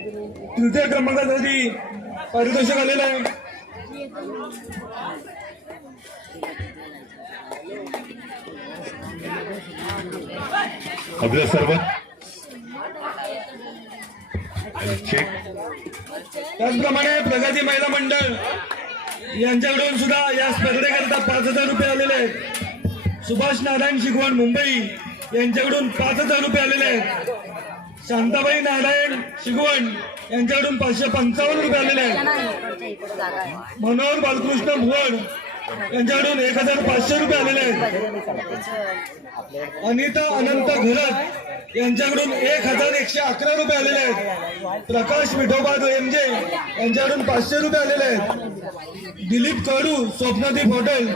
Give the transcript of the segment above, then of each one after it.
तृतीय क्रमांकासाठी पारितोषिक आलेलं आहे. आपलं सर्व त्याचप्रमाणे प्रगती महिला मंडळ यांच्याकडून सुद्धा या स्पर्धेकरिता 5,000 रुपये आलेले आहेत. सुभाष नारायण शिकवण मुंबई यांच्याकडून 5,000 रुपये आलेले आहेत. शांताबाई नारायण शिकवण यांच्याकडून 555 रुपये आलेले आहेत. मनोहर बालकृष्ण भुवड यांच्याकडून 1,500 रुपये आलेले आहेत. अनिता अनंत घरत यांच्याकडून 1,111 रुपये आलेले आहेत. प्रकाश विठोबा एमजे यांच्याकडून 500 रुपये आलेले आहेत. दिलीप कडू स्वप्नदीप हॉटेल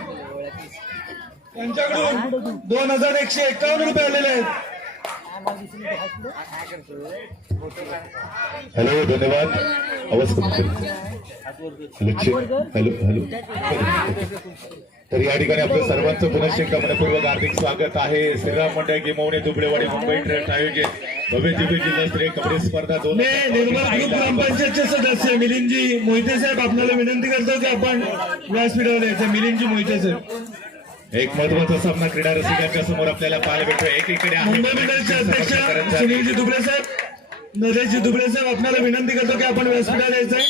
यांच्याकडून 2,151 रुपये आलेले आहेत. हॅलो, धन्यवाद. आवाज हॅलो हॅलो. तर या ठिकाणी आपलं सर्वांचं पुनश्च एकदा मनपूर्वक हार्दिक स्वागत आहे. श्रीराम मंडळ गिमवणे दुबळेवाडी मुंबई ट्रस्ट आयोजित भव्य दिव्य जिल्हास्तरीय कबड्डी स्पर्धा निर्मल ग्रुप ग्रामपंचायतचे सदस्य मिलिंदजी मोहिते साहेब आपल्याला विनंती करतो की आपण व्यासपीठावर यायचं. मिलिंदजी मोहिते साहेब, एक महत्वाचा सामना क्रीडा रसिकांच्या समोर आपल्याला पाहायला भेटतो. एकीकडे मुंबई मंडळाचे अध्यक्ष सुनीलजी दुबळे साहेब, नरेशजी दुबळे साहेब आपल्याला विनंती करतो की आपण व्यासपीठावर यायचंय.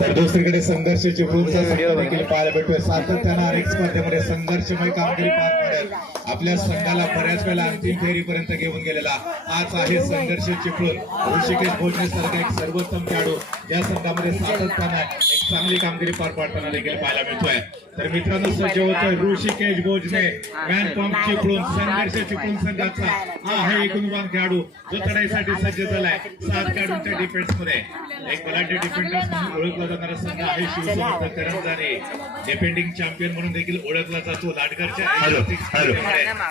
तर दुसरीकडे संघर्ष चिपळूणचा संघ देखील पाहायला भेटतोय. सातत्यानं अनेक स्पर्धेमध्ये संघर्षमय कामगिरी पार पाडत आपल्या संघाला बऱ्याच वेळेला अंतिम फेरीपर्यंत घेऊन गेलेला हाच आहे संघर्ष चिपळूण. ऋषिकेश भोजने सारखा एक सर्वोत्तम खेळाडू या संघामध्ये सातत्यानं एक चांगली कामगिरी पार पाडताना देखील पाहायला मिळतोय. तर मित्रांनो, सज्ज होतोय ऋषिकेश भोजने, मॅन फ्रॉम चिपळूण, संघर्ष चिपळूण संघाचा हा आहे एकूणवान खेळाडू जो लढाईसाठी सज्ज झालाय. 7 खेळाडूंच्या डिफेन्स मध्ये एक बलाढ्य डिफेंडर्स म्हणून ओळखला जाणारा संघ आहे शिवसमर्थ करंजाने. डिफेंडिंग चॅम्पियन म्हणून देखील ओळखला जातो. लाटकरच्या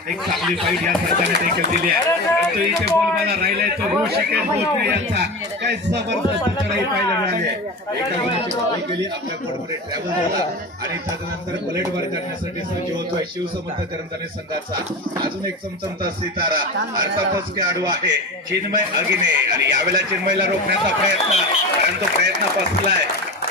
एक चांगली फाईट या संघाने देखील दिली आहे. परंतु इथे बोलबाला राहिलाय तो ऋषिकेश भोजने यांचा. काय जबरदस्त चढाई पाहायला मिळाली आहे. एका गुणाची बॉल केली, आपल्या कोर्टमध्ये ट्रॅव्हल झाला आणि त्यानंतर बुलेट वर करण्यासाठी सज्ज होतोय शिवसमर्थ करंजाने संघाचा अजून एक चमचमता सितारा अर्थातच खेळाडू आहे चिन्मय अगिने. आणि यावेळेला चिन्मयला रोखण्याचा प्रयत्न, परंतु प्रयत्न फसलाय.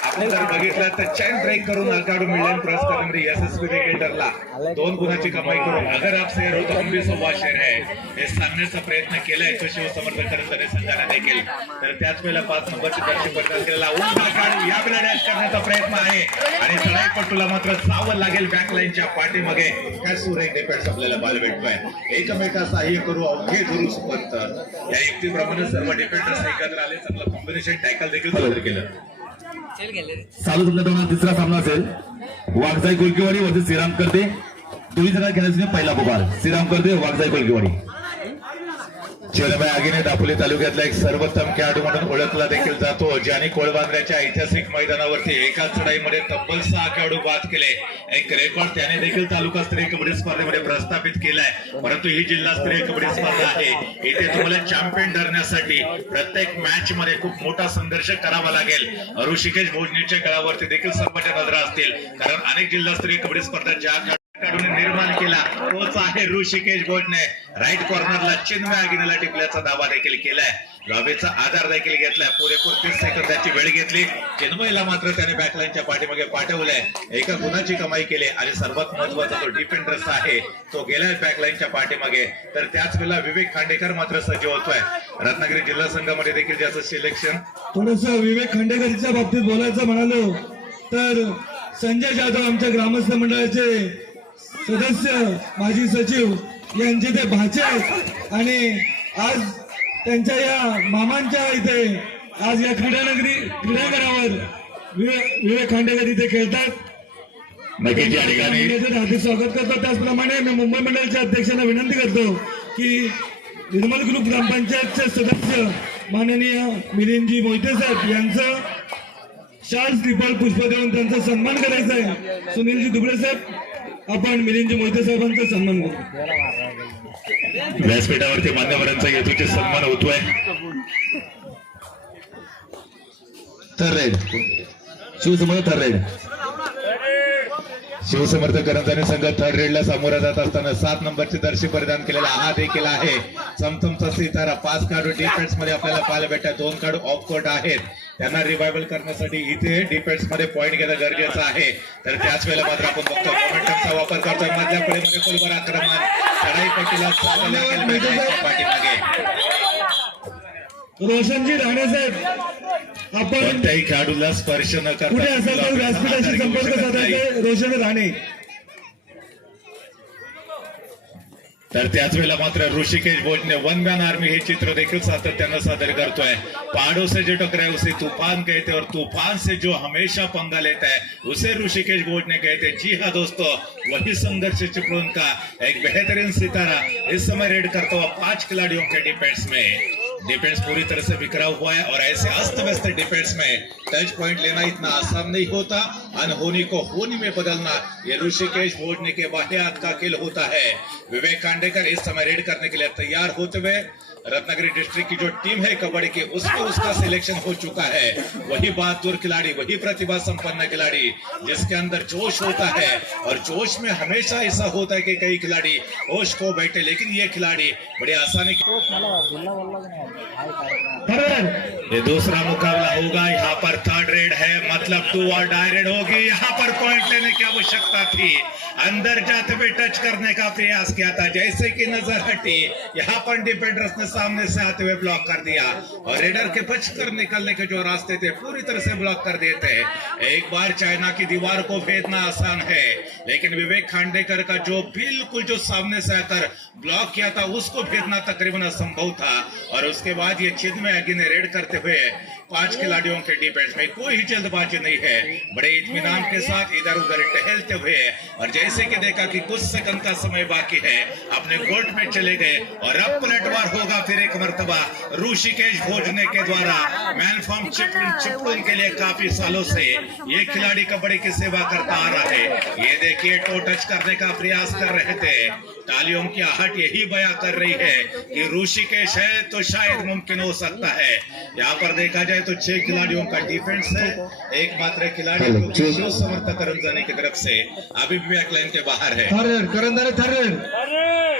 आपण जर बघितलं तर चैन ब्रेक करून खेळाडू मिळेल पुरस्कारामध्ये यशस्वी देखील ठरला. 2 गुणाची कमाई करून अगर आपसे हो तो हम भी सव्वा शेर है हे सांगण्याचा प्रयत्न केलाय तो शिवसमर्थ करंजाने संघाने देखील. तर त्याच वेळेला 5 नंबरची दर्शक पडताळ केलेला उंचा खेळाडू यावेळेला डॅश करण्याचा प्रयत्न आहे आणि सराईपट्टूला मात्र सावध लागेल बॅकलाईनच्या पाठीमागे. काय सुरेख डिफेन्स आपल्याला पाहायला भेटतोय. एकमेका सहाय्य करू अवघे धरू सुपंत या युक्तीप्रमाणे सर्व डिफेंडर्स एकत्र आले. चांगलं कॉम्बिनेशन टॅकल देखील सादर केलं. चालू तुमच्या दोन तिसरा सामना असेल. वाघजाई कोलकेवाडी वर्सेस श्रीराम करते. दोन्ही संघात खेळण्यासाठी पहिला पुकार श्रीराम करते वाघजाई कोलकेवाडी. चिन्मय अगिने दापोली तालुक्यातला एक सर्वोत्तम खेळाडू म्हणून ओळखला देखील जातो, ज्याने कोळबांद्र्याच्या ऐतिहासिक मैदानावरती एकाच चढाईमध्ये तब्बल 6 खेळाडू बाद केले. एक रेकॉर्ड त्याने देखील तालुकास्तरीय कबड्डी स्पर्धेमध्ये प्रस्थापित केलाय. परंतु ही जिल्हास्तरीय कबड्डी स्पर्धा आहे. इथे तुम्हाला चॅम्पियन ठरण्यासाठी प्रत्येक मॅच मध्ये खूप मोठा संघर्ष करावा लागेल. ऋषिकेश भोजनेच्या गळावरती देखील सर्वांच्या नजरा असतील, कारण अनेक जिल्हास्तरीय कबड्डी स्पर्धा ज्या खेळाडूने निर्माण केला तोच आहे ऋषिकेश भोजने. राईट कॉर्नरला चिन्मय अगिनेला टिपल्याचा दावा देखील केलाय. लॉबीचा आधार देखील घेतलाय. पुरेपूर 30 सेकंदाची वेळ घेतली. चिन्मयला मात्र त्याने बॅकलाईनच्या पाठीमागे पाठवलंय. एका गुणाची कमाई केली आणि सर्वात महत्वाचा तो डिफेंडर्स आहे तो गेलाय बॅकलाईनच्या पाठीमागे. तर त्याच वेळेला विवेक खांडेकर मात्र सज्ज होतोय. रत्नागिरी जिल्हा संघामध्ये देखील ज्याचं सिलेक्शन. थोडस विवेक खांडेकरच्या बाबतीत बोलायचं म्हणालो तर संजय जाधव आमच्या ग्रामस्थ मंडळाचे सदस्य माजी सचिव यांचे ते भाचे आहेत आणि आज त्यांच्या या मामांच्या इथे आज या क्रीडानगरावर विवेक खांडेकर इथे खेळतात. हार्दिक स्वागत करतो. त्याचप्रमाणे मी मुंबई मंडळाच्या अध्यक्षांना विनंती करतो की निर्मल ग्रुप ग्रामपंचायतचे सदस्य माननीय मिलिंदजी मोहिते साहेब यांचं शाल ट्रिपल पुष्प देऊन त्यांचा सन्मान करायचा आहे. सुनीलजी दुबळे साहेब, आपण मिलिंदजी मोहिते साहेबांचा सन्मान करू. व्यासपीठावरती मान्यवरांचा येतोचे सन्मान होतोय. Third ride Shivsamarth third ride Shivsamarth करंजाने संघ थर्ड रेडला सामोरा जात असताना 7 नंबरचे दर्शी परिधान केलेला हा देखील आहे चमचमचा सितारा. 5 खेळाडू डिफेन्स मध्ये आपल्याला पाहायला भेटतात. 2 खेळाडू ऑफ कोर्ट आहेत. त्यांना रिवायवल करण्यासाठी इथे डिफेन्स मध्ये पॉईंट घेणं गरजेचं आहे. तर त्याच वेळेला मात्र आपण बघतो मोमेंटमचा वापर करतोय. मधल्या फळीमध्ये खोलवर आक्रमण चढाईपट्टीला पाठीमागे रोशनजी राणे साहेब, आपण कोणत्याही खेळाडूला स्पर्श न कुठे असाल तर व्यासपीठाशी संपर्क साधायचा. रोशन राणे. तर त्याच वेळेला मात्र ऋषिकेश भोजने वन मॅन आर्मी हे चित्र देखील सातत्यानं सादर करतोय. पहाड़ों से जो टकराए उसे तूफान कहते हैं और तूफान से जो हमेशा पंगा लेता है उसे ऋषिकेश भोजने कहते हैं. जी हाँ दोस्तों, वही संघर्ष चिपळूण का एक बेहतरीन सितारा इस समय रेड करता हुआ 5 खिलाड़ियों के डिफेंस में. डिफेंस पूरी तरह से बिखरा हुआ है और ऐसे अस्त व्यस्त डिफेंस में टच पॉइंट लेना इतना आसान नहीं होता. अनहोनी को होनी में बदलना ये ऋषिकेश भोजने के बाह्यात का खेल होता है. विवेक खांडेकर इस समय रेड करने के लिए तैयार होते हुए रत्नागिरी डिस्ट्रिक्ट की जो टीम है कबड्डी की उसमें उसका सिलेक्शन हो चुका है. वही बहादुर खिलाड़ी, वही प्रतिभा संपन्न खिलाड़ी जिसके अंदर जोश होता है और जोश में हमेशा ऐसा होता है कि कई खिलाड़ी होश खो बैठे, लेकिन ये खिलाड़ी बड़ी आसानी ये दूसरा मुकाबला होगा. यहाँ पर थर्ड रेड है, मतलब 2 और डाई रेड होगी. यहाँ पर पॉइंट लेने की आवश्यकता थी. अंदर जाते हुए टच करने का प्रयास किया था, जैसे कि नजर हटी. यहाँ पर डिफेंडर्स ने सामने से आते हुए ब्लॉक कर दिया और रेडर के बचकर निकलने के जो रास्ते थे पूरी तरह से ब्लॉक कर दिए थे. एक बार चाइना की दीवार को भेदना आसान है, लेकिन विवेक खांडेकर का जो बिल्कुल जो सामने से आकर ब्लॉक किया था उसको भेदना तकरीबन असंभव था. और उसके बाद ये छिदमे अगी ने रेड करते हुए 5 खिलाड़ियों के डिफेंस में कोई जल्दबाजी नहीं है. बड़े इत्मीनान के साथ इधर उधर टहलते हुए और जैसे कि देखा कि कुछ सेकंड का समय बाकी है, अपने कोर्ट में चले गए और अब पलटवार होगा फिर एक मर्तबा ऋषिकेश भोजने के द्वारा. मैन फ्रॉम चिपळूण के लिए काफी सालों से ये खिलाड़ी कबड्डी की सेवा करता आ रहा है. ये देखिए टो टच करने का प्रयास कर रहे थे. तालियों की आहट यही बयां कर रही है कि ऋषिकेश है तो शायद मुमकिन हो सकता है. यहाँ पर देखा जाए तो 6 खिलाड़ियों का डिफेंस है. एकमात्र खिलाड़ी शिव समर्थ करंजाने की तरफ से अभी भी बैकलाइन के बाहर है.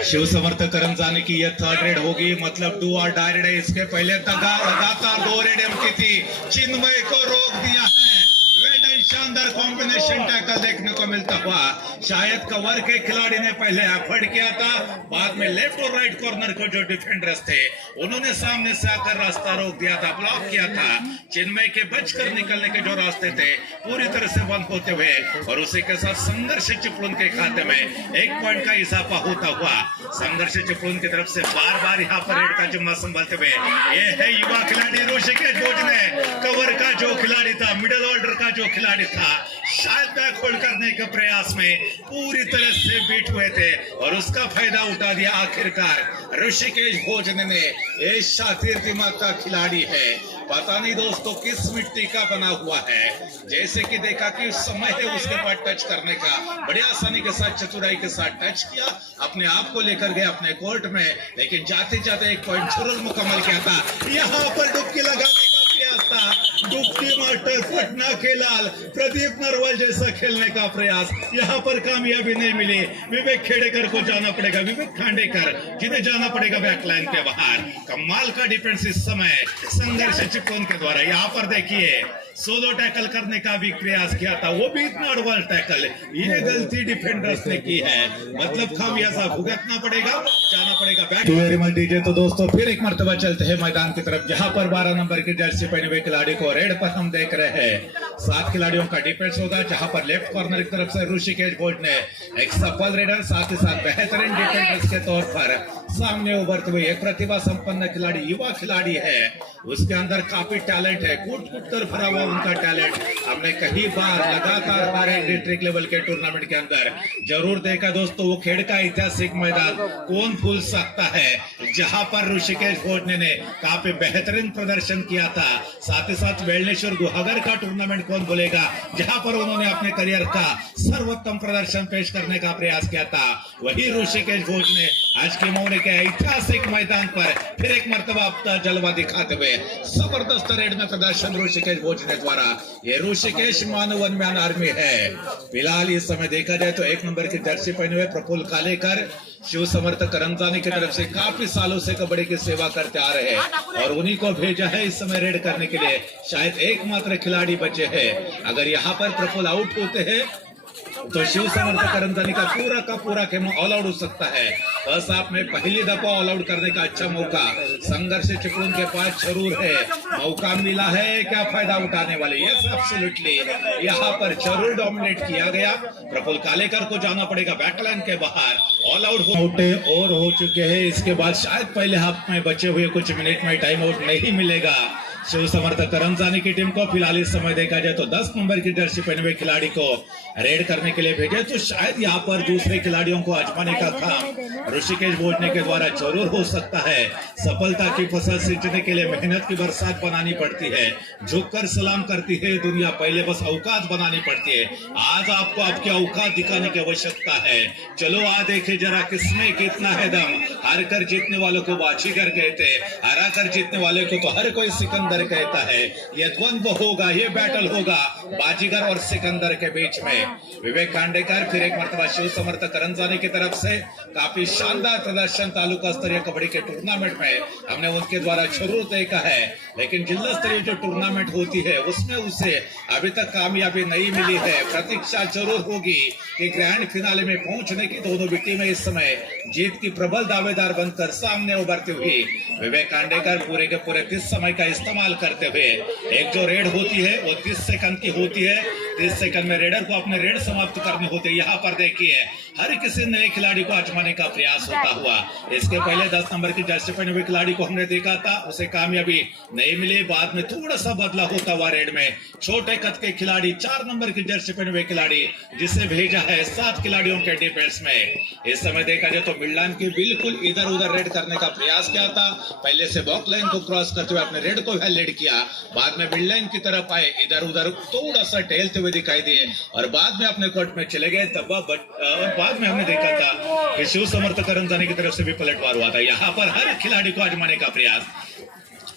शिव समर्थ करंजाने की यह थर्ड रेड होगी, मतलब 2 और डाई रेड है. इसके पहले लगातार 2 रेड एमटी थी. चिन्मय को रोक दिया है. वेल एंड शानदार कॉम्बिनेशन टैकल देखने को मिलता हुआ. शायद कवर के खिलाड़ी ने पहले एफर्ट किया था, बाद में लेफ्ट और राइट कॉर्नर को जो डिफेंडर्स थे उन्होंने सामने से आकर रास्ता रोक दिया था, ब्लॉक किया था. चिन्मय के बचकर निकलने के जो रास्ते थे पूरी तरह से बंद होते हुए और उसी के साथ संघर्ष चिपळूण के खाते में 1 पॉइंट का इजाफा होता हुआ. संघर्ष चिपळूण की तरफ से बार बार यहाँ पर रेड का जिम्मा संभालते हुए ये है युवा खिलाड़ी ऋषिकेश भोजने. कवर का जो खिलाड़ी था, मिडिल ऑर्डर का जो खिलाड़ी था, शायद बैक होल्ड करने के प्रयास में पूरी तरह से बीट हुए थे और उसका फायदा उठा दिया आखिरकार ऋषिकेश भोजने ने. ये शातिर दिमाग का खिलाड़ी है, पता नहीं दोस्तों किस मिट्टी का बना हुआ है. जैसे कि देखा कि उस समय है उसके पास टच करने का, बड़ी आसानी के साथ चतुराई के साथ टच किया, अपने आप को लेकर गए अपने कोर्ट में, लेकिन जाते जाते 1 पॉइंट जरूर मुकम्मल किया था. यहाँ पर डुबकी लगाने का प्रयास था. डुबकी मास्टर पटना के लाल प्रदीप नरवाल जैसा खेलने का प्रयास, यहाँ पर कामयाबी नहीं मिली. विवेक खेड़ेकर को जाना पड़ेगा, विवेक खांडेकर जिन्हें जाना पड़ेगा बैकलाइन के बाहर. कमाल का डिफेंस इस समय संघर्ष चिपळूण के द्वारा. यहाँ पर देखिए सोलो टैकल करने का भी प्रयास किया था, वो भी इतना एडवांस टैकल. ये गलती डिफेंडर्स ने की है, मतलब खामियाजा भुगतना पड़ेगा, जाना पड़ेगा बैक. Very much DJ. तो दोस्तों फिर एक मर्तबा चलते हैं मैदान की तरफ, जहां पर 12 नंबर की जर्सी पहने हुए खिलाड़ी को रेड पर हम देख रहे हैं. 7 खिलाड़ियों का डिफेंस होगा, जहां पर लेफ्ट कॉर्नर की तरफ से ऋषिकेश भोजने एक सफल रेडर, साथ ही साथ बेहतरीन डिफेंडर्स के तौर पर सामने उभरते हुए एक प्रतिभा संपन्न खिलाड़ी, युवा खिलाड़ी है. उसके अंदर काफी टैलेंट है, कूट कूट कर भरा हुआ उनका टैलेंट हमने कई बार लगातार हमारे डिस्ट्रिक्ट लेवल के टूर्नामेंट के अंदर जरूर देखा दोस्तों. वो खेल का ऐतिहासिक मैदान कौन भूल सकता है, जहां पर ऋषिकेश भोजने ने काफी बेहतरीन प्रदर्शन किया था. साथ ही साथ वेलनेश्वर गुहागर का टूर्नामेंट कौन भूलेगा, जहां पर उन्होंने अपने करियर का सर्वोत्तम प्रदर्शन पेश करने का प्रयास किया था. वही ऋषिकेश भोजने आज के मौने के ऐतिहासिक मैदान पर फिर एक मर्तबा अपना जलवा दिखाते हुए जबरदस्त रेड में प्रदर्शन ऋषिकेश भोजने द्वारा। ये ऋषिकेश मानव वनम्यान आर्मी है। फिलहाल इस समय देखा जाए तो 1 नंबर की जर्सी पहने हुए प्रफुल्ल कालेकर शिव समर्थ करंजानी की तरफ से काफी सालों से कबड्डी की सेवा करते आ रहे हैं और उन्हीं को भेजा है इस समय रेड करने के लिए। शायद एकमात्र खिलाड़ी बचे हैं। अगर यहाँ पर प्रफुल्ल आउट होते हैं तो शिव समर्थ करंजानी का पूरा खेल ऑल आउट हो सकता है। बस आप में पहली दफा ऑल आउट करने का अच्छा मौका संघर्ष चिपळूण के पास जरूर है। मौका मिला है, क्या फायदा उठाने वाले? यस एब्सोल्युटली, यहाँ पर जरूर डोमिनेट किया गया। प्रफुल्ल कालेकर को जाना पड़ेगा बैकलाइन के बाहर। ऑल आउट और हो चुके हैं। इसके बाद शायद पहले हाफ में बचे हुए कुछ मिनट में टाइम आउट नहीं मिलेगा शिव समर्थ करंजानी की टीम को। फिलहाल इस समय देखा जाए तो 10 नंबर की जर्सी पहने हुए खिलाड़ी को रेड करने के लिए भेजे तो शायद यहाँ पर दूसरे खिलाड़ियों को आजमाने का काम ऋषिकेश भोजने के द्वारा जरूर हो सकता है। सफलता की फसल सींचने के लिए मेहनत की बरसात बनानी पड़ती है। झुककर सलाम करती है दुनिया, पहले बस औकात बनानी पड़ती है। आज आपको आपकी औकात दिखाने की आवश्यकता है। चलो आ देखे जरा किसमें कितना है दम। हार कर जीतने वालों को बाजीगर कहते, हरा कर जीतने वाले को तो हर कोई सिकंदर कहता है। ये द्वंद्व होगा, ये बैटल होगा बाजीगर और सिकंदर के बीच में। विवेक खांडेकर फिर एक मर्तबा शिव समर्थ करंजानी की तरफ से काफी शानदार प्रदर्शन तालुका स्तरीय कबड्डी के टूर्नामेंट में हमने उनके द्वारा जरूर देखा है। लेकिन जिला स्तरीय जो टूर्नामेंट होती है उसमें उसे अभी तक कामयाबी नहीं मिली है। प्रतीक्षा जरूर होगी कि ग्रैंड फिनाले में पहुंचने की दोनों भी टीमें इस समय जीत की प्रबल दावेदार बनकर सामने उभरती हुई। विवेक खांडेकर पूरे के पूरे 30 समय का इस्तेमाल करते हुए, एक जो रेड होती है वो 30 सेकंड की होती है। 30 सेकंड में रेडर को अपने रेड समाप्त करनी होती है। यहाँ पर देखिए हर किसी नए खिलाड़ी को आजमाने का प्रयास होता हुआ। इसके पहले 10 नंबर की जर्सी पहने हुए खिलाड़ी को हमने देखा था, उसे कामयाबी नहीं मिली। बाद में थोड़ा सा बदला होता हुआ रेड में छोटे कद के खिलाड़ी 4 नंबर की जर्सी पहने हुए खिलाड़ी जिसे भेजा है 7 खिलाड़ियों के डिफेंस में। इस समय देखा जाए तो मिडलाइन की बिल्कुल इधर उधर रेड करने का प्रयास किया था। पहले से बॉक्स लाइन को क्रॉस करते हुए अपने रेड को वैलिड किया, बाद में मिडलाइन की तरफ आए, इधर उधर थोड़ा सा टहलते हुए दिखाई दिए और बाद में अपने कोर्ट में चले गए। तब बाद में हमने देखा था कि शिव समर्थ करंजानी की तरफ से भी पलटवार हुआ था। यहाँ पर हर खिलाड़ी को आजमाने का प्रयास,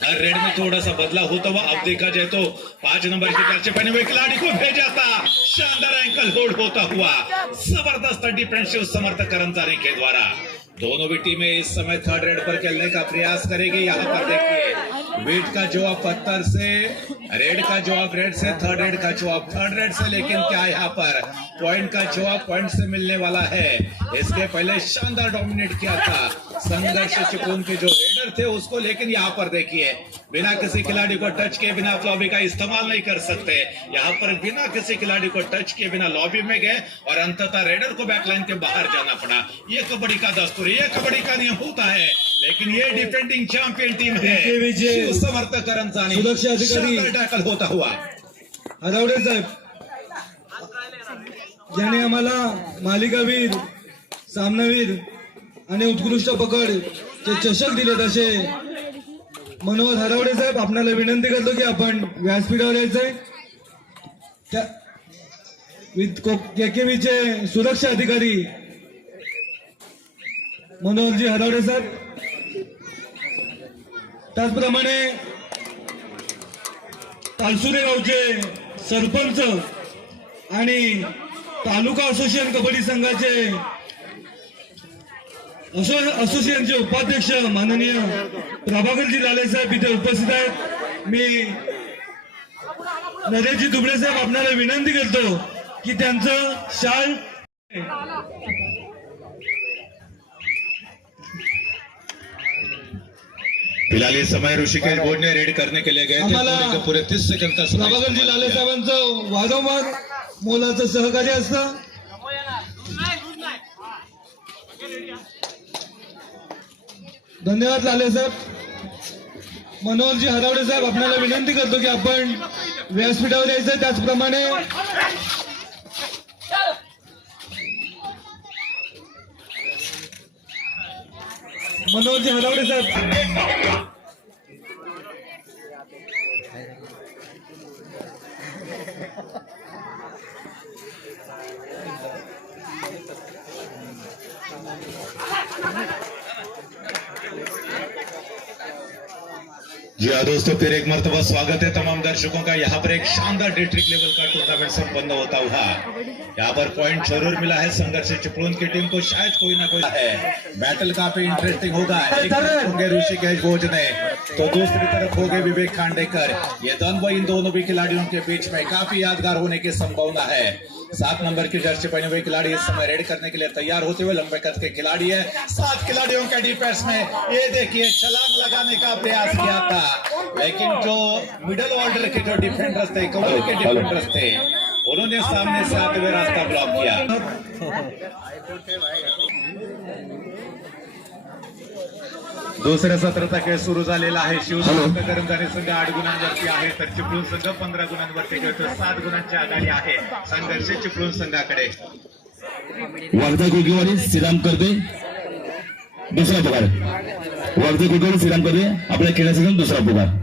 हर रेड में थोड़ा सा बदला होता हुआ। अब देखा जाए तो 5 नंबर की जर्सी पहने हुए खिलाड़ी को भेजा था, शानदार एंकल होल्ड होता हुआ जबरदस्त डिफेंस शिव समर्थ करंजानी के द्वारा। दोनों भी टीमें इस समय थर्ड रेड पर खेलने का प्रयास करेगी। यहाँ पर देखिए बीट का जवाब पत्थर से, रेड का जवाब रेड से, थर्ड रेड का जवाब थर्ड रेड से। लेकिन क्या यहाँ पर पॉइंट का जवाब पॉइंट से मिलने वाला है? इसके पहले शानदार डोमिनेट किया था संघर्ष चिपळूण के जो रेडर थे उसको। लेकिन यहाँ पर देखिए बिना किसी खिलाड़ी को टच किए बिना लॉबी का इस्तेमाल नहीं कर सकते। यहाँ पर बिना किसी खिलाड़ी को टच किए बिना लॉबी में गए और अंततः रेडर को बैकलाइन के बाहर जाना पड़ा। ये कबड्डी का दस्तूर, ये कबड्डी का नियम होता है। लेकिन ये डिफेंडिंग चैंपियन टीम है शिव समर्थ करंजानी। सुरक्षा अधिकारी टॅकल होता हुआ हरवडे साहेब ज्याने आम्हाला मालिकावीर, सामनावीर आणि उत्कृष्ट पकड चे चषक दिलेत असे मनोहर हरवडे साहेब, आपल्याला विनंती करतो की आपण व्यासपीठावर यायचंय। केकेवीचे सुरक्षा अधिकारी मनोहरजी हरवडे साहेब, त्याचप्रमाणे पालसुरे गावचे सरपंच आणि तालुका असोसिएशन कबड्डी संघाचे असोसिएशनचे उपाध्यक्ष माननीय प्रभाकरजी लाले साहेब इथे उपस्थित आहेत। मी नरेशजी दुबळे साहेब आपल्याला विनंती करतो की त्यांचं शाल फिलहाल इस समय ऋषिकेश भोजने रेड करने के लिए गए थे। पूरे 30 सेकंड का समय प्रभाकरजी लाले साहेबांचं वारंवार मोलाचं सहकार्य असतं। धन्यवाद लाले साहेब। मनोहरजी हरवडे साहेब आपल्याला विनंती करतो की आपण व्यासपीठावर यायचं। त्याचप्रमाणे मनोहरजी हरवडे साहेब जी हाँ दोस्तों, फिर एक मर्तबा स्वागत है तमाम दर्शकों का। यहाँ पर एक शानदार डिस्ट्रिक्ट लेवल का टूर्नामेंट संपन्न होता हुआ यहाँ पर पॉइंट जरूर मिला है संघर्ष चिपळूण की टीम को। शायद कोई ना कोई है, बैटल काफी इंटरेस्टिंग होगा। एक तरफ होंगे ऋषिकेश भोजने तो दूसरी तरफ होंगे विवेक खांडेकर। ये द्वंद्व इन दोनों भी खिलाड़ियों के बीच में काफी यादगार होने की संभावना है। 7 नंबर की जर्सी पहने हुए खिलाड़ी इस समय रेड करने के लिए तैयार होते हुए लंबे कद के खिलाड़ी है। 7 खिलाड़ियों के डिफेंस में ये देखिए छलांग लगाने का प्रयास किया था, लेकिन जो मिडिल ऑर्डर के जो डिफेंडर्स थे, कवर के डिफेंडर्स थे, उन्होंने सामने से आते हुए रास्ता ब्लॉक किया। दुसऱ्या सत्राचा खेळ सुरू झालेला आहे। शिवसेना करंजाने संघ 8 गुणांवरती आहे, तर चिपळूण संघ 15 गुणांवरती खेळतो। 7 गुणांची आघाडी आहे संघर्ष चिपळूण संघाकडे। वाघजा गोगेवाडी श्रीराम करते दुसरा पुकार। वाघजा गोगेवाडी श्रीराम करते आपल्या खेळासाठी दुसरा पुकार।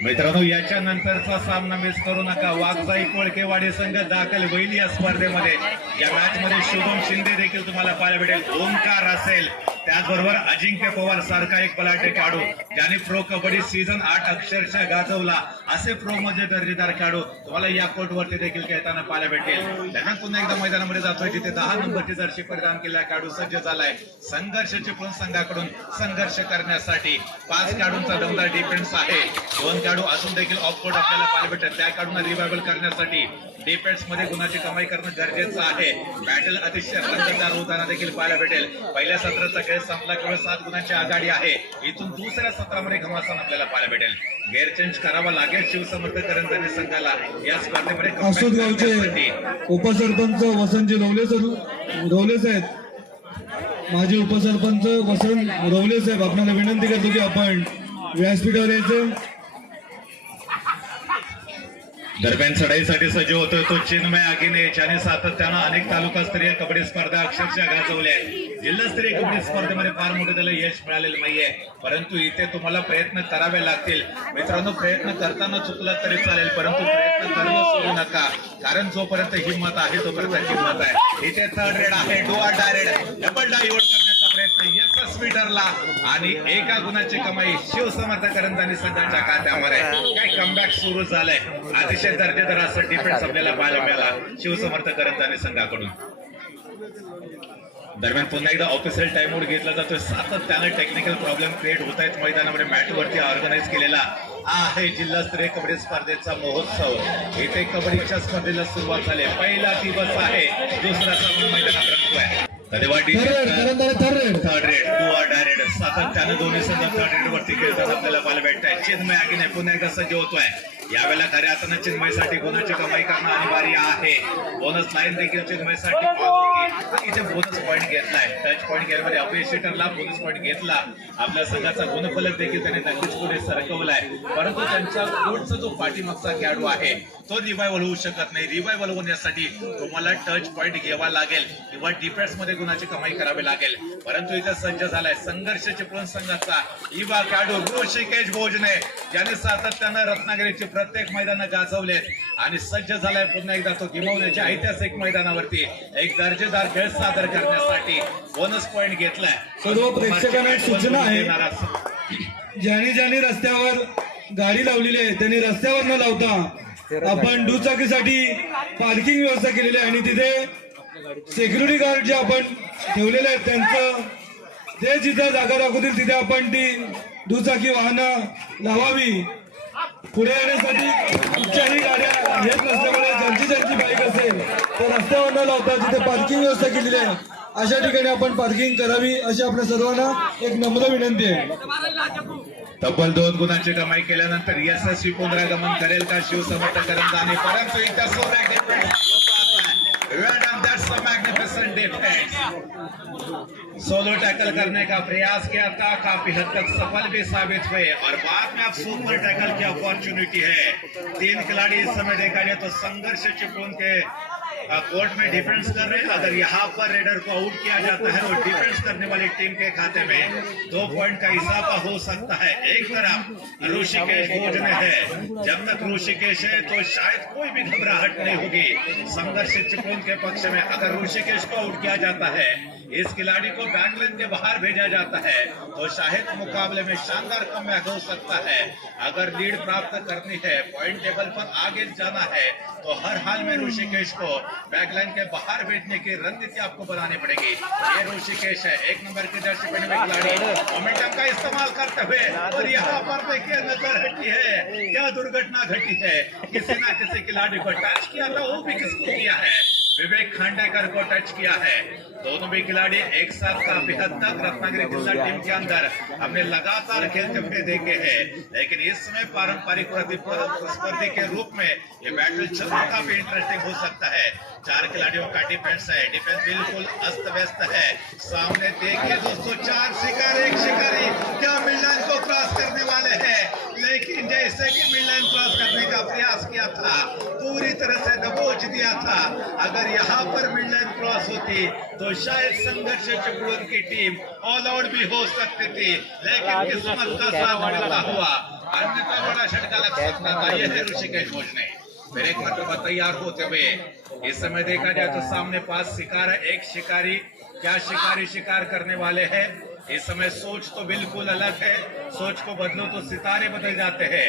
मित्रांनो, याच्या नंतरचा सामना मिस करू नका। वाघजाई कोळकेवाडी संघ दाखल होईल या स्पर्धेमध्ये। या मॅच मध्ये शुभम शिंदे देखील तुम्हाला पाहायला भेटेल, ओंकार असेल, त्याचबरोबर अजिंक्य पवार सारखा एक बलाढ्य खेळाडू ज्याने प्रो कबड्डी सीझन 8 अक्षरशः गाजवला, असे प्रो मध्ये दर्जेदार खेळाडू तुम्हाला या कोर्ट वरती देखील खेळताना पाहायला भेटेल। त्यांना पुन्हा एकदा मैदानामध्ये जातोय जिथे 10 नंबरची जर्सी परिधान केलेला खेळाडू सज्ज झालाय संघर्ष चिपळूण संघाकडून संघर्ष करण्यासाठी। 5 खेळाडूंचा दमदार डिफेन्स आहे। 2 खेळाडू अजून देखील ऑफ कोर्ट आपल्याला पाहायला भेटतात। त्या खेळाडूंना रिवायवल करण्यासाठी डिफेन्स मध्ये गुणाची कमाई करणं गरजेचं आहे। बॅटल अतिशय रंगतदार होताना देखील पाहायला भेटेल। पहिल्या सत्राचा खेळ संपला, केवळ 7 गुणांची आघाडी आहे। इथून दुसऱ्या सत्रामध्ये घमासान आपल्याला पाहायला भेटेल। गेअर चेंज करावा लागेल शिवसमर्थ करंजाने संघाला या स्पर्धेमध्ये। असोद गावचे उपसरपंच वसंतजी रवले साहेब, माजी उपसरपंच वसंत रवले साहेब, आपल्याला विनंती करतो की आपण व्यासपीठावर यायचं। दरम्यान चढाईसाठी सज्ज होतोय तो चिन्मय आगिने, ज्याने सातत्यानं अनेक तालुकास्तरीय कबड्डी स्पर्धा अक्षरशः गाजवल्या। जिल्हास्तरीय कबड्डी स्पर्धेमध्ये फार मोठे त्याला यश मिळालेलं नाहीये, परंतु इथे तुम्हाला प्रयत्न करावे लागतील। मित्रांनो, प्रयत्न करताना चुकला तरी चालेल, परंतु प्रयत्न करणं सोडू नका, कारण जोपर्यंत हिंमत आहे तोपर्यंत हिंमत आहे। इथे थर्ड रेड आहे, do or die raid, double die करण्याचा प्रयत्न यशस्वी ठरला आणि 1 गुणाची कमाई शिवसमर्थ करंजानी संघाच्या खात्यावर आहे। काय कमबॅक सुरू झालंय, अतिशय दर्जेदार असं डिफेन्स आपल्याला पाहायला मिळाला शिवसमर्थ करंजानी संघाकडून। दरम्यान पुन्हा एकदा ऑफिशियल टाइम आउट घेतला जातोय। सातत्याने टेक्निकल प्रॉब्लेम क्रिएट होत आहेत मैदानामध्ये। मॅट वरती ऑर्गनाईज केलेला आहे जिल्हास्तरीय कबड्डी स्पर्धेचा महोत्सव। इथे कबड्डीच्या स्पर्धेला सुरुवात झाली, पहिला दिवस आहे, दुसरा सामना मैदानात रंगतोय। धन्यवाद। Third red, do or die red, सातत्याने दोन्ही संघ थर्ड रेड वरती खेळताना आपल्याला पाहायला भेटतंय। चिन्मय आगिने पुन्हा एकदा सज्ज होतोय। यावेळेला खऱ्या अर्थानं चिन्मयसाठी गुणाची कमाई करणं अनिवार्य आहे। बोनस लाईन देखील चिन्मयसाठी इथे बोनस पॉईंट घेतलाय। टच पॉईंट गेममध्ये अपयशी ठरला, बोनस पॉईंट घेतला। आपल्या संघाचा गुणफलक देखील त्याने नक्कीच पुढे सरकवलाय, परंतु त्यांच्या कोर्टचा जो पाठीमागचा खेळाडू आहे तो रिवायवल होऊ शकत नाही। रिवायवल होण्यासाठी तुम्हाला टच पॉईंट घ्यावा लागेल किंवा डिफेन्स मध्ये गुणाची कमाई करावी लागेल, परंतु इथे सज्ज झालाय संघर्ष चिपळूण संघाचा युवा खेळाडू ऋषिकेश भोजने, ज्याने सातत्यानं रत्नागिरीचे प्रत्येक मैदान गाजवलेत आणि सज्ज झालाय पुन्हा एकदा तो गिमवण्याच्या ऐतिहासिक मैदानावरती एक दर्जेदार खेळ सादर करण्यासाठी। बोनस पॉईंट घेतलाय। सर्व प्रेक्षकांना एक सूचना आहे, ज्यांनी रस्त्यावर गाडी लावलेली आहे त्यांनी रस्त्यावर न लावता आपण दुचाकीसाठी पार्किंग व्यवस्था केलेली आहे आणि तिथे सिक्युरिटी गार्ड जे आपण ठेवलेले आहेत त्यांचं जे जिथे जागा दाखवतील तिथे आपण ती दुचाकी वाहनं लावावी। पुढे येण्यासाठी कुठच्याही गाड्या येत नसल्यामुळे ज्यांची बाईक असेल तर रस्त्यावर न लावता जिथे पार्किंग व्यवस्था केलेली आहे अशा ठिकाणी आपण पार्किंग करावी, अशी आपल्या सर्वांना एक नम्र विनंती आहे। तब्बल 2 गुणांची कमाई केल्यानंतर यशस्वी पुनरागमन करेल का शिवसमर्थ करंजाने, परंतु इथं सोलो टैकल करने का प्रयास किया था, काफी हद तक सफल भी साबित हुए और बाद में अब सुपर टैकल की अपॉर्चुनिटी है। 3 खिलाड़ी इस समय देखा जाए तो संघर्ष चिपळूण के कोर्ट में डिफेंस कर रहे हैं। अगर यहाँ पर रेडर को आउट किया जाता है तो डिफेंस करने वाली टीम के खाते में 2 पॉइंट का इजाफा हो सकता है। एक तरफ ऋषिकेश भोज में है, जब तक ऋषिकेश है तो शायद कोई भी घबराहट नहीं होगी संघर्ष चिपळूण के पक्ष में। अगर ऋषिकेश को आउट किया जाता है, इस खिलाड़ी को बैकलाइन के बाहर भेजा जाता है तो शायद मुकाबले में शानदार कमबैक हो सकता है। अगर लीड प्राप्त करनी है, पॉइंट टेबल पर आगे जाना है तो हर हाल में ऋषिकेश को बैकलाइन के बाहर भेजने की रणनीति आपको बनानी पड़ेगी। ये ऋषिकेश है, 1 नंबर की जर्सी पहने हुए खिलाड़ी, मोमेंटम का इस्तेमाल करते हुए। और यहाँ पर देखिए नजर हटी है, क्या दुर्घटना घटी है। किसी ना किसी खिलाड़ी को टच किया था, वो भी किसको किया है? विवेक खांडेकर को टच किया है। दोनों भी खिलाड़ी एक साथ काफी हद तक रत्नागिरी जिला टीम के अंदर हमने लगातार खेलते हुए देखे हैं, लेकिन इस समय पारंपरिक प्रतिस्पर्धी के रूप में ये बैटल चलना काफी इंटरेस्टिंग हो सकता है। 4 खिलाड़ियों का डिफेंस है, डिफेंस बिल्कुल अस्त व्यस्त है। सामने देखिए दोस्तों, 4 शिकार, 1 शिकारी क्या मिड लाइन को क्रॉस करने वाले हैं, लेकिन जैसे कि मिड लाइन क्रॉस करने का प्रयास किया था, पूरी तरह से दबोच दिया था। अगर यहाँ पर मिड लाइन क्रॉस होती तो शायद संघर्ष चिपळूण की टीम ऑल आउट भी हो सकती थी, लेकिन किस्मत का साथ देता हुआ अन्यथा बड़ा झटका लग सकता था। यह है ऋषिकेश भोज ने फिर एक मरतबा तैयार होते हुए। इस समय देखा जाए तो सामने 5 शिकार है, 1 शिकारी। क्या शिकारी शिकार करने वाले हैं? इस समय सोच तो बिल्कुल अलग है। सोच को बदलो तो सितारे बदल जाते हैं,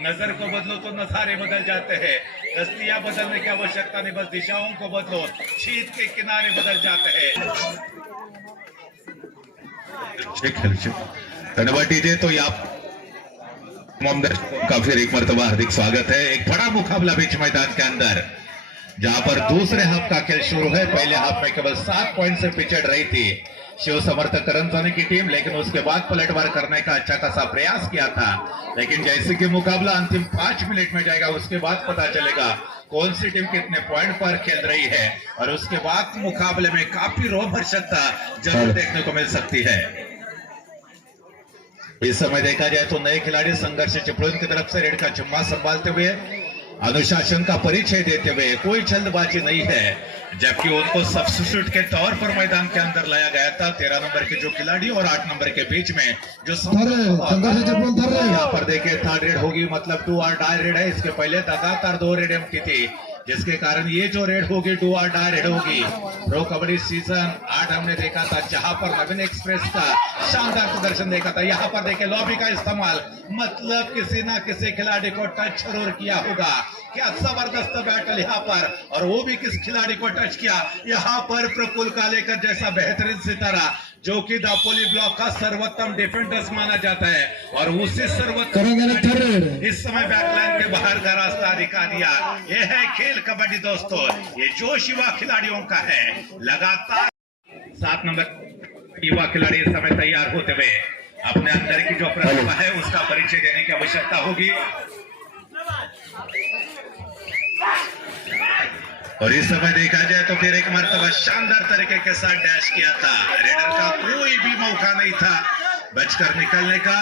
नजर को बदलो तो नजारे बदल जाते हैं। दस्तियां बदलने की आवश्यकता नहीं, बस दिशाओं को बदलो, शीत के किनारे बदल जाते हैं। धन्यवाद डीजे। तो या का फिर एक मरतबा हार्दिक स्वागत है। एक बड़ा मुकाबला बीच मैदान के अंदर, जहां पर दूसरे हाफ का खेल शुरू है। पहले हाफ में केवल 7 पॉइंट से पिछड़ रही थी शिव समर्थक करंजानी की टीम, लेकिन उसके बाद पलटवार करने का अच्छा खासा प्रयास किया था। लेकिन जैसे कि मुकाबला अंतिम 5 मिनट में जाएगा, उसके बाद पता चलेगा कौन सी टीम कितने पॉइंट पर खेल रही है, और उसके बाद मुकाबले में काफी रोमांचकता जरूर देखने को मिल सकती है। इस समय देखा जाए तो नए खिलाड़ी संघर्ष चिपळूण की तरफ से रेड का जिम्मा संभालते हुए, अनुशासन का परिचय देते हुए, कोई जल्दबाजी नहीं है, जबकि उनको सब्स्टिट्यूट के तौर पर मैदान के अंदर लाया गया था। 13 नंबर के जो खिलाड़ी और 8 नंबर के बीच में जो यहाँ पर देखिए थर्ड रेड होगी, मतलब 2 और डाई रेड है। इसके पहले लगातार 2 रेड एम्प्टी थी, जिसके कारण ये जो रेड होगी 2 और डाई रेड होगी। प्रो कबड्डी सीजन 8 हमने देखा था, जहां पर नवीन एक्सप्रेस का शानदार प्रदर्शन देखा था। यहाँ पर देखिए लॉबी का इस्तेमाल, मतलब किसी ना किसी खिलाड़ी को टच जरूर किया होगा। क्या जबरदस्त बैटल यहाँ पर, और वो भी किस खिलाड़ी को टच किया? यहाँ पर प्रफुल्ल कालेकर जैसा बेहतरीन सितारा, जो कि दापोली ब्लॉक का सर्वोत्तम डिफेंडर्स माना जाता है, और उसी सर्वोत्तम इस समय बैकलाइन के बाहर का रास्ता दिखा दिया। यह है खेल कबड्डी दोस्तों, ये जोश युवा खिलाड़ियों का है। लगातार 7 नंबर युवा खिलाड़ी इस समय तैयार होते हुए अपने अंदर की जो प्रतिभा है उसका परिचय देने की आवश्यकता होगी। और इस समय देखा जाए तो फिर एक मरतबा शानदार तरीके के साथ डैश किया था। रेडर का कोई भी मौका नहीं था बचकर निकलने का,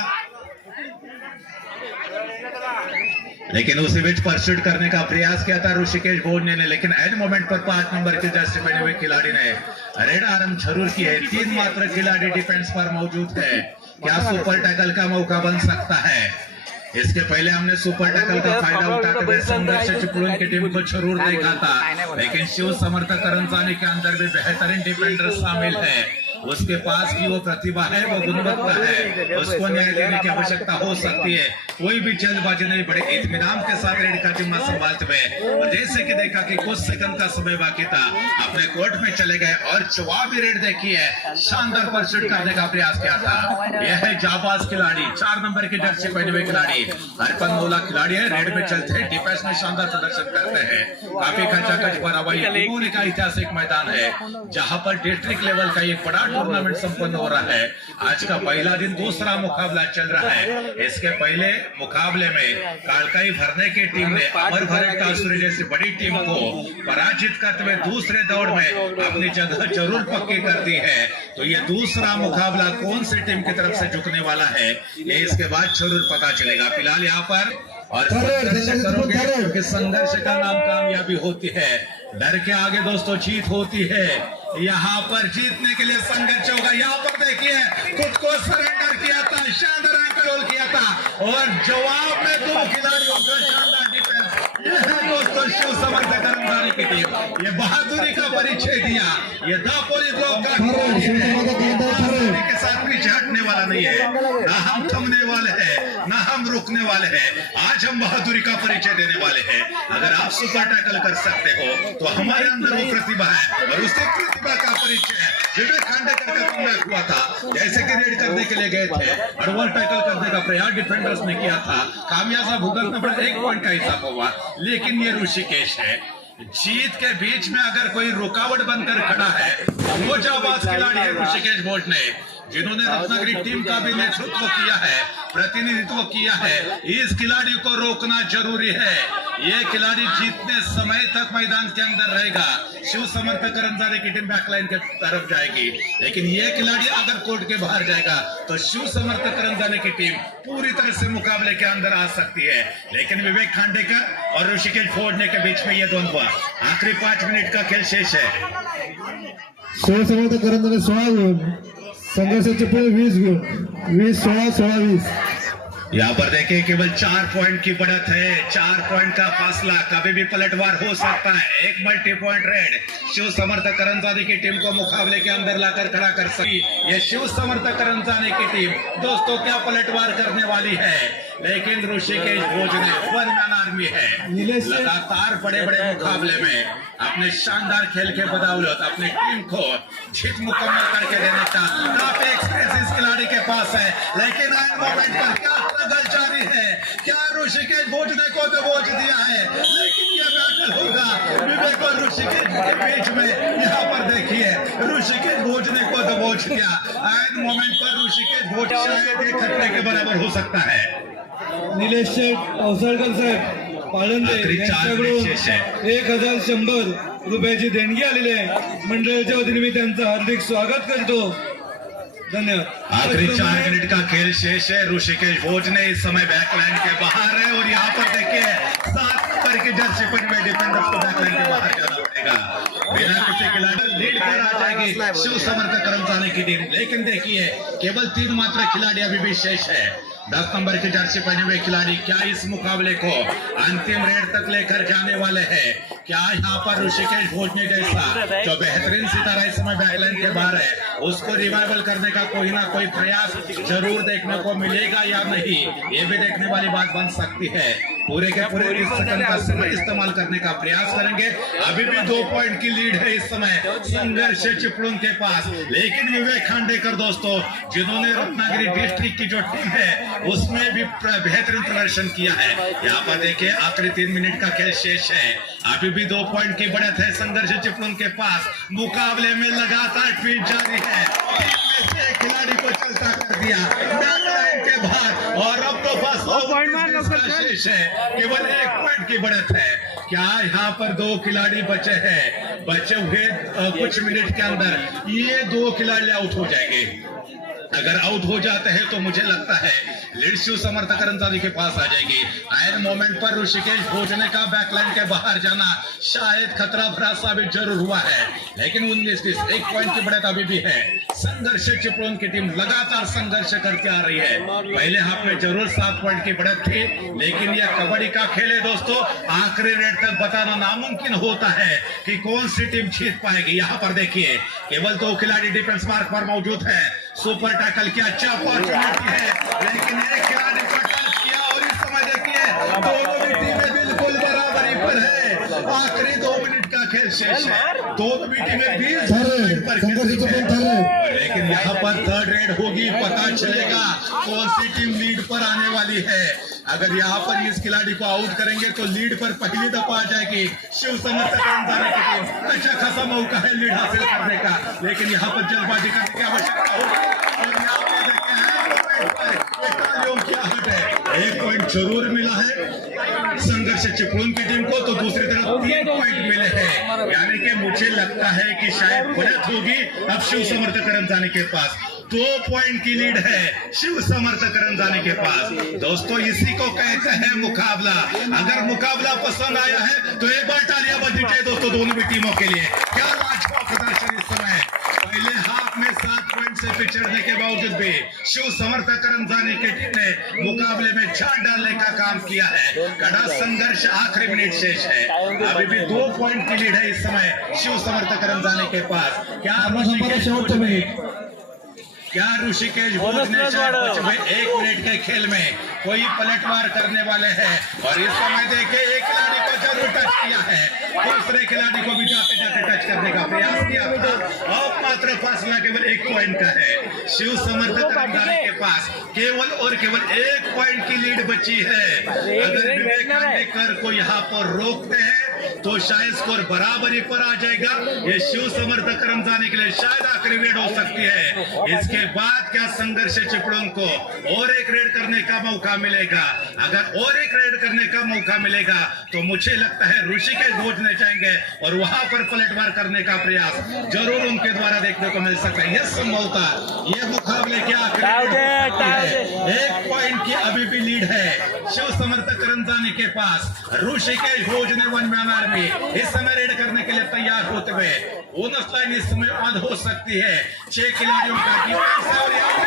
लेकिन उसी बीच परस्यूट करने का प्रयास किया था ऋषिकेश भोज ने, लेकिन एंड मोमेंट पर 5 नंबर के जर्सी पहने हुए खिलाड़ी ने रेड आरंभ जरूर की है। 3 मात्र खिलाड़ी डिफेंस पर मौजूद है। क्या सुपर टैकल का मौका बन सकता है? इसके पहले हमने सुपर टैकल का फायदा उठाते हुए संघर्ष चिपळूण की टीम को जरूर देखा था, लेकिन शिव समर्थक करंजानी के अंदर भी बेहतरीन डिफेंडर शामिल है। उसके पास की वो प्रतिभा है, वो गुणवत्ता है, उसको न्याय देने की आवश्यकता हो सकती है। कोई भी जल्दबाजी नहीं, बड़े इत्मीनान के साथ रेड का जिम्मा संभालते हुए, और जैसे कि देखा कि कुछ सेकंड का समय बाकी था, अपने कोर्ट में चले गए और जवाबी रेड देखी है, शानदार परस्यूट करने का प्रयास किया था। यह है जाबाज खिलाड़ी, 4 नंबर की जर्सी पहने हुए खिलाड़ी, अर्पण मौला खिलाड़ी है। रेड में चलते हैं, डिफेंस में शानदार प्रदर्शन करते हैं। काफी खचाखच भरा हुआ ये का ऐतिहासिक मैदान है, जहां पर डिस्ट्रिक्ट लेवल का एक बड़ा टूर्नामेंट संपन्न हो रहा है। आज का पहला दिन, दूसरा मुकाबला चल रहा है। इसके पहले मुकाबले में कालकाई भरने की टीम ने अमर भरत कासुरी जैसी बड़ी टीम को पराजित करते हुए दूसरे दौर में अपनी जगह जरूर पक्की कर दी है। तो ये दूसरा मुकाबला कौन सी टीम की तरफ से झुकने वाला है, ये इसके बाद जरूर पता चलेगा। फिलहाल यहाँ पर और संघर्ष करोगे, क्योंकि संघर्ष का नाम कामयाबी होती है। डर के आगे दोस्तों जीत होती है। यहाँ पर जीतने के लिए संघर्ष होगा। यहाँ पर देखिए खुद को सरेंडर किया था, शानदार कंट्रोल किया था और जवाब में 2 खिलाड़ियों का शानदार डिफेंस। ये है दोस्तों शिव समर्थ कर्मचारी की टीम, ये बहादुरी का परिचय दिया। ये दापोली ब्लॉक का बहादुरी के साथ पीछे हटने वाला नहीं है, ना हम थमने वाले हैं, ना हम रुकने वाले हैं। आज हम बहादुरी का परिचय देने वाले हैं। अगर आप सुपर टैकल कर सकते हो तो हमारे अंदर वो प्रतिभा है और उसी प्रतिभा का परिचय विवेक खांडेकर का कमबैक हुआ था। जैसे कि रेड करने के लिए गए थे, अडवांस टैकल करने का प्रयास डिफेंडर्स ने किया था, कामयाब भुगतना पड़ा, 1 पॉइंट का हिसाब हुआ। लेकिन ये ऋषिकेश है, जीत के बीच में अगर कोई रुकावट बनकर खड़ा है, वो जाबाज खिलाड़ी है ऋषिकेश भोजने, जिन्होंने रत्नागिरी टीम का भी नेतृत्व किया है, प्रतिनिधित्व किया है। इस खिलाड़ी को रोकना जरूरी है। ये खिलाड़ी जीतने समय तक मैदान के अंदर रहेगा। शिव समर्थ करंजारी की टीम बैकलाइन के तरफ जाएगी, लेकिन ये खिलाड़ी अगर कोर्ट के बाहर जाएगा तो शिव समर्थ करंजारी की टीम पूरी तरह से मुकाबले के अंदर आ सकती है। लेकिन विवेक खांडेकर और ऋषिकेश भोजने के बीच में यह द्वंद्व, आखिरी 5 मिनट का खेल शेष है। शिव समर्थ करंजारी 16 गुण, संघर्षाचे पुढे 20 गुण, 20-16-16-20। यहाँ पर देखिए केवल 4 पॉइंट की बढ़त है, 4 पॉइंट का फासला, कभी भी पलटवार हो सकता है। एक मल्टी पॉइंट रेड शिव समर्थ करंजानी की टीम को मुकाबले के अंदर लाकर खड़ा कर सकी। ये शिव समर्थ करंजानी की टीम दोस्तों क्या पलटवार करने वाली है, लेकिन ऋषिकेश भोजने वन मैन आर्मी है। लगातार बड़े बड़े मुकाबले में अपने शानदार खेल के बदौलत अपनी टीम को जीत मुकम्मल करके देने का काफी एक्सपीरियंस इस खिलाड़ी के पास है। लेकिन एंड मोमेंट पर क्या स्ट्रगल जारी है, क्या ऋषिकेश भोजने को दबोच दिया है, लेकिन यह बैटल होगा विवेक और ऋषिकेश के बीच में। यहाँ पर देखिए ऋषिकेश भोजने को दबोच दिया, एंड मोमेंट पर ऋषिकेश भोजने शायद ये खतरे के बराबर हो सकता है। निलेश शेठ अवसरकर साहेब पाळंदे यांच्याकडून 1100 रुपयाची देणगी आलेली आहे। मंडळाच्या वतीने मी त्यांचं हार्दिक स्वागत करतो। धन्यवाद। आखिरी 4 मिनट का खेल शेष है। ऋषिकेश भोजने इस समय बैकलाइन के बाहर है और यहाँ पर देखिए 7 नंबर की जर्सी पर डिफेंडर्स को बैकलाइन के बाहर जाना पड़ेगा। बिना किसी खिलाड़ी लीड पर आ जाएगी शिव समर्थ करंजानी की टीम। लेकिन देखिए केवल 3 मात्र खिलाड़ी अभी भी शेष है। 10 नंबर की जर्सी पहने हुए खिलाड़ी क्या इस मुकाबले को अंतिम रेड तक लेकर जाने वाले हैं? क्या यहाँ पर ऋषिकेश भोजने जैसा जो बेहतरीन सितारा इस समय बैकलाइन के बाहर है, उसको रिवाइवल करने का कोई ना कोई प्रयास जरूर देखने को मिलेगा या नहीं, ये भी देखने वाली बात बन सकती है। पूरे के पूरे 30 सेकंड का समय इस्तेमाल करने का प्रयास करेंगे। अभी भी 2 पॉइंट की लीड है इस समय संघर्ष चिपळूण के पास। लेकिन विवेक खांडेकर दोस्तों, जिन्होंने रत्नागिरी डिस्ट्रिक्ट की जो टीम है उसमें भी बेहतरीन प्रदर्शन किया है। यहाँ पर देखिए आखिरी 3 मिनट का खेल शेष है। अभी भी 2 पॉइंट की बढ़त है संघर्ष चिपळूण के पास। मुकाबले में लगातार ट्वीट जारी है, एक खिलाड़ी को चलता कर दिया बैकलाइन के बाहर और अब तो बस शेष है, केवल 1 पॉइंट की बढ़त है। क्या यहाँ पर 2 खिलाड़ी बचे हैं? बचे हुए कुछ मिनट के अंदर ये 2 खिलाड़ी आउट हो जाएंगे। अगर आउट हो जाते हैं तो मुझे लगता है लीड शिव समर्थ करंजानी के पास आ जाएगी। एंड मोमेंट पर ऋषिकेश भोजने का बैकलाइन के बाहर जाना शायद खतरा भरा साबित जरूर हुआ है, लेकिन 19-20 1 पॉइंट की बढ़त अभी भी है। संघर्ष चिपळूण की टीम लगातार संघर्ष करके आ रही है। पहले हाफ में जरूर 7 पॉइंट की बढ़त थी, लेकिन यह कबड्डी का खेल है दोस्तों। आखिरी रेड तक बताना नामुमकिन होता है कि कौन सी टीम जीत पाएगी। यहाँ पर देखिए केवल 2 खिलाड़ी डिफेंस मार्क पर मौजूद है। सुपर टैकल की अच्छा अपॉर्चुनिटी है, लेकिन एक खिलाड़ी को टच किया और इस समय देखिए दोनों टीमें बिल्कुल बराबरी पर है। आखिरी 2 मिनट का खेल शेष है। दोनों टीमें 20 मिनट पर लेकिन यहाँ पर 3rd रेड होगी, पता चलेगा कौन सी टीम लीड पर आने वाली है। अगर यहाँ पर इस खिलाड़ी को आउट करेंगे तो लीड पर पहली दफा आ जाएगी शिव समर्थ करंजानी की टीम। अच्छा खासा मौका है लीड हासिल करने का, लेकिन यहाँ पर जल्दबाजी करने की आवश्यकता होगी। और यहाँ पर देखते हैं क्या हट है, 1 पॉइंट जरूर मिला है संघर्ष चिपळूण की टीम को, तो दूसरी तरफ 3 पॉइंट मिले हैं। यानी कि मुझे लगता है कि शायद बढ़त होगी अब शिव समर्थ करंजानी के पास। 2 पॉइंट की लीड है शिव समर्थक रंजाने के पास। दोस्तों इसी को कहते हैं मुकाबला। अगर मुकाबला पसंद आया है तो एक बार तालियां बजनी चाहिए दोस्तों दोनों भी टीमों के लिए। क्या लाजवाब प्रदर्शन इस समय। पहले हाफ में 7 पॉइंट से पिछड़ने के बावजूद भी शिव समर्थक रंजाने की टीम ने मुकाबले में जान डालने का काम किया है। कड़ा संघर्ष आखिरी मिनट शेष है। अभी भी 2 पॉइंट की लीड है इस समय शिव समर्थक रंजाने के पास। क्या ऋषिकेश भोज ने शायद 1 मिनट के खेल में कोई पलटवार करने वाले हैं। और इस समय देखिए एक खिलाड़ी को जरूर टच किया है, दूसरे खिलाड़ी को भी जाते जाते टच करने का प्रयास किया था। और मात्र फासला केवल 1 पॉइंट का है। शिव समर्थक रंजाने के पास केवल और केवल 1 पॉइंट की लीड बची है। अगर विवेकानंद को यहाँ पर रोकते हैं तो शायद स्कोर बराबरी पर आ जाएगा। ये शिव समर्थक रंजाने के लिए शायद आखिरी रेड हो सकती है। इसके बाद क्या संघर्ष चिपड़ों को और एक रेड करने का मौका मिलेगा। अगर और एक रेड करने का मौका मिलेगा तो मुझे लगता है ऋषिकेश भोजने जाएंगे और वहां पर पलटवार करने का प्रयास जरूर उनके द्वारा देखने को मिल सकता है। यह संभवतः ये मुकाबले क्या आखिरी 1 पॉइंट की अभी भी लीड है शिव समर्थक रंजाने के पास। ऋषिकेश भोजने वन मैन आर्मी इस समय रेड करने के लिए तैयार होते हुए बोनस लाइन इस समय ऑन हो सकती है। 6 खिलाड़ियों का डिफेंस है और यहाँ पे